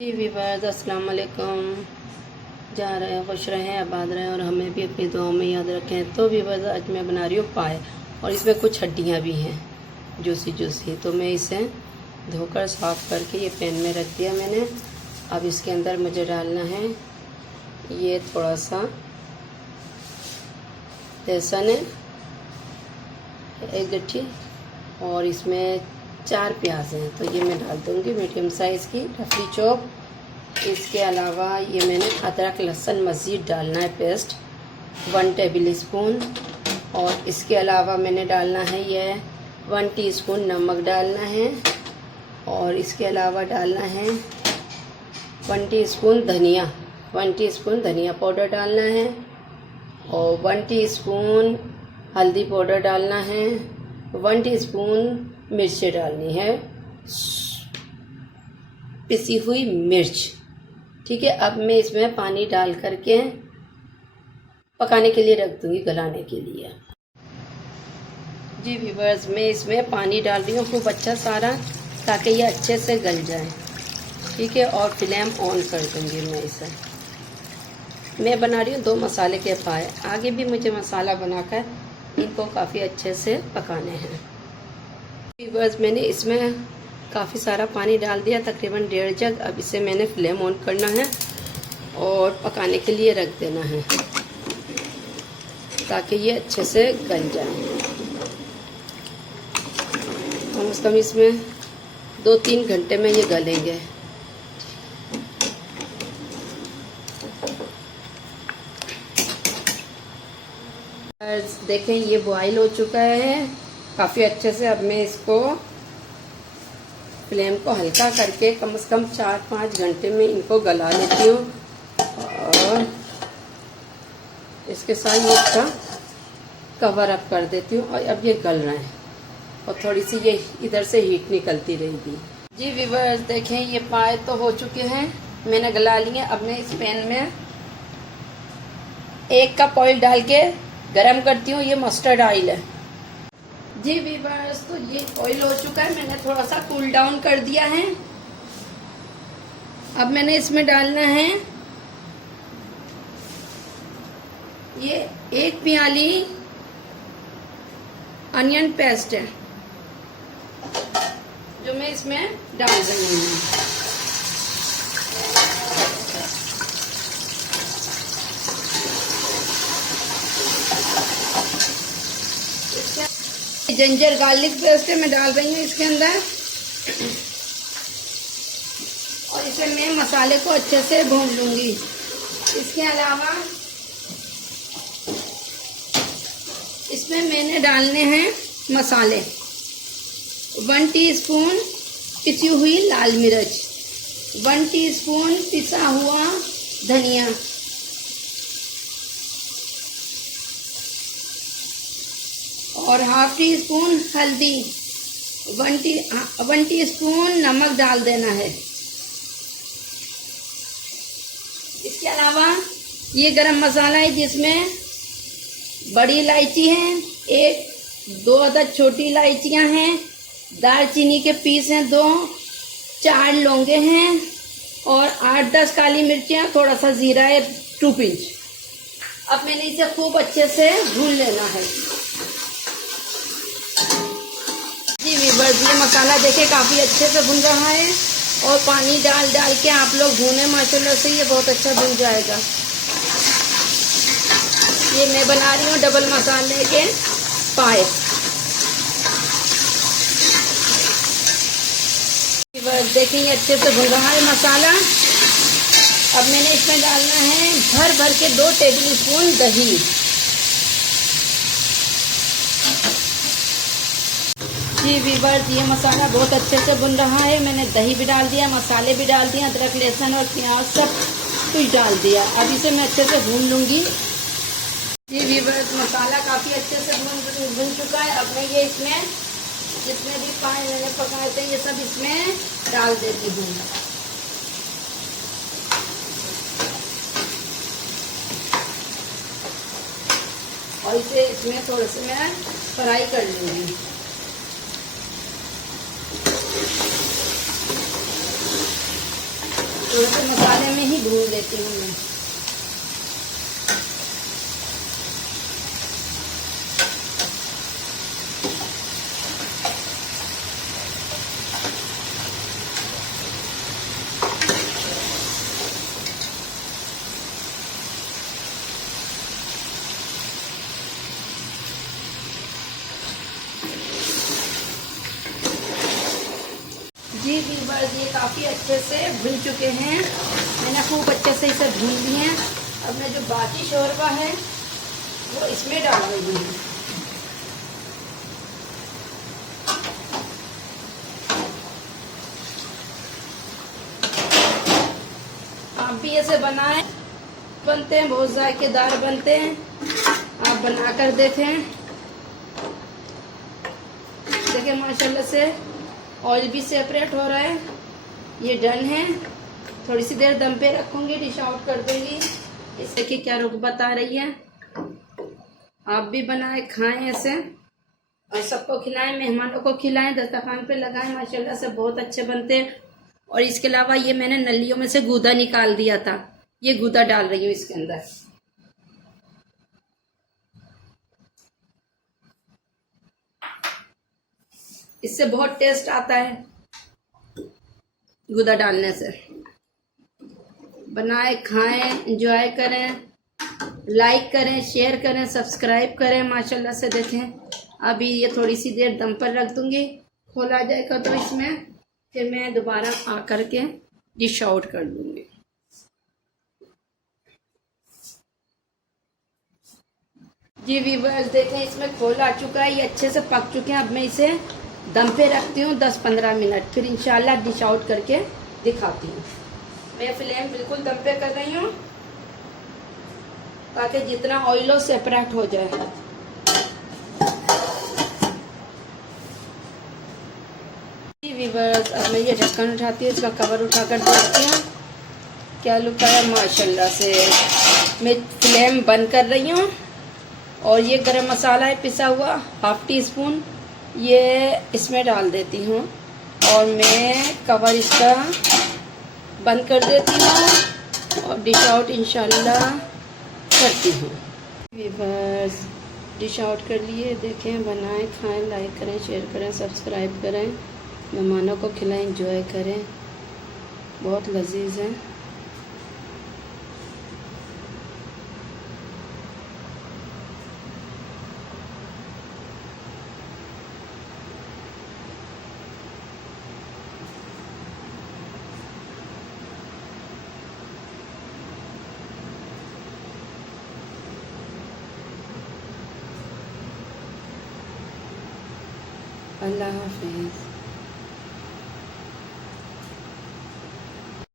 जी viewers अस्सलाम वालेकुम। जा रहे हैं, खुश रहें, आबाद रहें और हमें भी अपनी दुआओं में याद रखें। तो वीवर्स आज मैं बना रही हूँ पाए और इसमें कुछ हड्डियाँ भी हैं जूसी जूसी। तो मैं इसे धोकर साफ़ करके ये पैन में रख दिया मैंने। अब इसके अंदर मुझे डालना है ये थोड़ा सा लहसुन है, एक गट्ठी, और इसमें 4 प्याज हैं तो ये मैं डाल दूँगी मीडियम साइज़ की रफली चॉप। इसके अलावा ये मैंने अदरक लहसुन मज़ीद डालना है पेस्ट 1 टेबल स्पून। और इसके अलावा मैंने डालना है ये 1 टीस्पून नमक डालना है। और इसके अलावा डालना है 1 टीस्पून धनिया 1 टीस्पून धनिया पाउडर डालना है। और 1 टीस्पून हल्दी पाउडर डालना है। 1 टीस्पून मिर्ची डालनी है, पिसी हुई मिर्च। ठीक है, अब मैं इसमें पानी डाल करके पकाने के लिए रख दूंगी, गलाने के लिए। जी व्यूअर्स, मैं इसमें पानी डाल रही हूँ खूब अच्छा सारा, ताकि ये अच्छे से गल जाए। ठीक है, और फ्लेम ऑन कर दूंगी मैं इसे। मैं बना रही हूँ 2 मसाले के पाए। आगे भी मुझे मसाला बनाकर इनको काफ़ी अच्छे से पकाने हैं। व्यूअर्स, मैंने इसमें काफ़ी सारा पानी डाल दिया, तकरीबन 1.5 जग। अब इसे मैंने फ्लेम ऑन करना है और पकाने के लिए रख देना है, ताकि ये अच्छे से गल जाए। कम से कम इसमें 2-3 घंटे में ये गलेंगे। देखें, ये बॉईल हो चुका है काफ़ी अच्छे से। अब मैं इसको फ्लेम को हल्का करके कम से कम 4-5 घंटे में इनको गला लेती हूँ। और इसके साथ ये इसका कवर अप कर देती हूँ। और अब ये गल रहे हैं और थोड़ी सी ये इधर से हीट निकलती रहेगी। जी व्यूअर्स, देखें ये पाए तो हो चुके हैं, मैंने गला लिए। अब मैं इस पैन में 1 कप ऑयल डाल के गरम करती हूँ। ये मस्टर्ड ऑयल है। जी व्यूअर्स, तो ये ऑयल हो चुका है, मैंने थोड़ा सा कूल डाउन कर दिया है। अब मैंने इसमें डालना है ये 1 प्याली अनियन पेस्ट है, जो मैं इसमें डाल रही हूँ। जिंजर गार्लिक पेस्ट है, मैं डाल रही हूँ इसके अंदर। और इसे मैं मसाले को अच्छे से भून लूंगी। इसके अलावा इसमें मैंने डालने हैं मसाले 1 टीस्पून पिसी हुई लाल मिर्च, 1 टीस्पून पिसा हुआ धनिया, और 1/2 टीस्पून हल्दी, 1 टीस्पून नमक डाल देना है। इसके अलावा ये गरम मसाला है, जिसमें बड़ी इलायची है, 1-2 अदद छोटी इलायचियां हैं, दालचीनी के पीस हैं 2, 4 लौंगे हैं, और 8-10 काली मिर्चियाँ, थोड़ा सा जीरा है 2 पिंच। अब मैंने इसे खूब अच्छे से भून लेना है। ये मसाला देखे काफ़ी अच्छे से भुन रहा है, और पानी डाल डाल के आप लोग भूने माशाल्लाह से, ये बहुत अच्छा भुन जाएगा। ये मैं बना रही हूँ डबल मसाले के पाए। देखिए ये अच्छे से भुन रहा है मसाला। अब मैंने इसमें डालना है भर भर के 2 टेबल स्पून दही। जी व्यूअर्स, ये मसाला बहुत अच्छे से भुन रहा है। मैंने दही भी डाल दिया, मसाले भी डाल दिया, अदरक लहसुन और प्याज सब कुछ डाल दिया। अब इसे मैं अच्छे से भून लूँगी। जी व्यूअर्स, मसाला काफ़ी अच्छे से भुन चुका है। अब मैं ये इसमें जितने भी पाए मैंने पकाए थे ये सब इसमें डाल देती हूँ। और इसे इसमें थोड़े से मैं फ्राई कर लूँगी। थोड़े से मसाले में ही भून लेती हूँ मैं। जी व्यूअर्स, ये काफ़ी अच्छे से भून चुके हैं। मैंने खूब अच्छे से इसे भून लिए हैं। अब मैं जो बाकी शोरबा है वो इसमें डाल रही हूँ। आप भी ऐसे बनाएं, बनते हैं, बहुत जायकेदार बनते हैं। आप बना कर देखें। देखिए माशाल्लाह से ऑयल भी सेपरेट हो रहा है। ये डन है। थोड़ी सी देर दम पे रखूंगी, डिश आउट कर दूंगी। इससे कि क्या रुख बता रही है। आप भी बनाएं, खाएं ऐसे और सबको खिलाएं, मेहमानों को खिलाएं, दस्तरखान पे लगाएं। माशाल्लाह से बहुत अच्छे बनते हैं। और इसके अलावा ये मैंने नलियों में से गूदा निकाल दिया था, ये गूदा डाल रही हूँ इसके अंदर। इससे बहुत टेस्ट आता है गूदा डालने से। बनाए, खाएं, एंजॉय करें, लाइक करें, शेयर करें, सब्सक्राइब करें। माशाल्लाह से देखें। अभी ये थोड़ी सी देर दम पर रख दूंगी, खोला जाएगा तो इसमें फिर मैं दोबारा आकर के डिश आउट कर दूंगी। जी व्यूअर्स, देखें इसमें खोल आ चुका है, ये अच्छे से पक चुके हैं। अब मैं इसे दम पे रखती हूँ 10-15 मिनट, फिर इंशाल्लाह डिश आउट करके दिखाती हूँ। मैं फ्लेम बिल्कुल दम पे कर रही हूँ ताकि जितना ऑयल हो सेपरेट हो जाए। व्यूअर्स, अब मैं ये ढक्कन उठाती हूँ, इसका कवर उठाकर देखती हूँ क्या लुक आया। माशाल्लाह से मैं फ्लेम बंद कर रही हूँ। और ये गरम मसाला है पिसा हुआ, 1/2 टीस्पून, ये इसमें डाल देती हूँ और मैं कवर इसका बंद कर देती हूँ और डिश आउट इंशाल्लाह करती हूँ। व्यूअर्स, डिश आउट कर लिए। देखें, बनाएं, खाएं, लाइक करें, शेयर करें, सब्सक्राइब करें, मेहमानों को खिलाएं, एंजॉय करें। बहुत लजीज है। अल्लाह हाफिज़।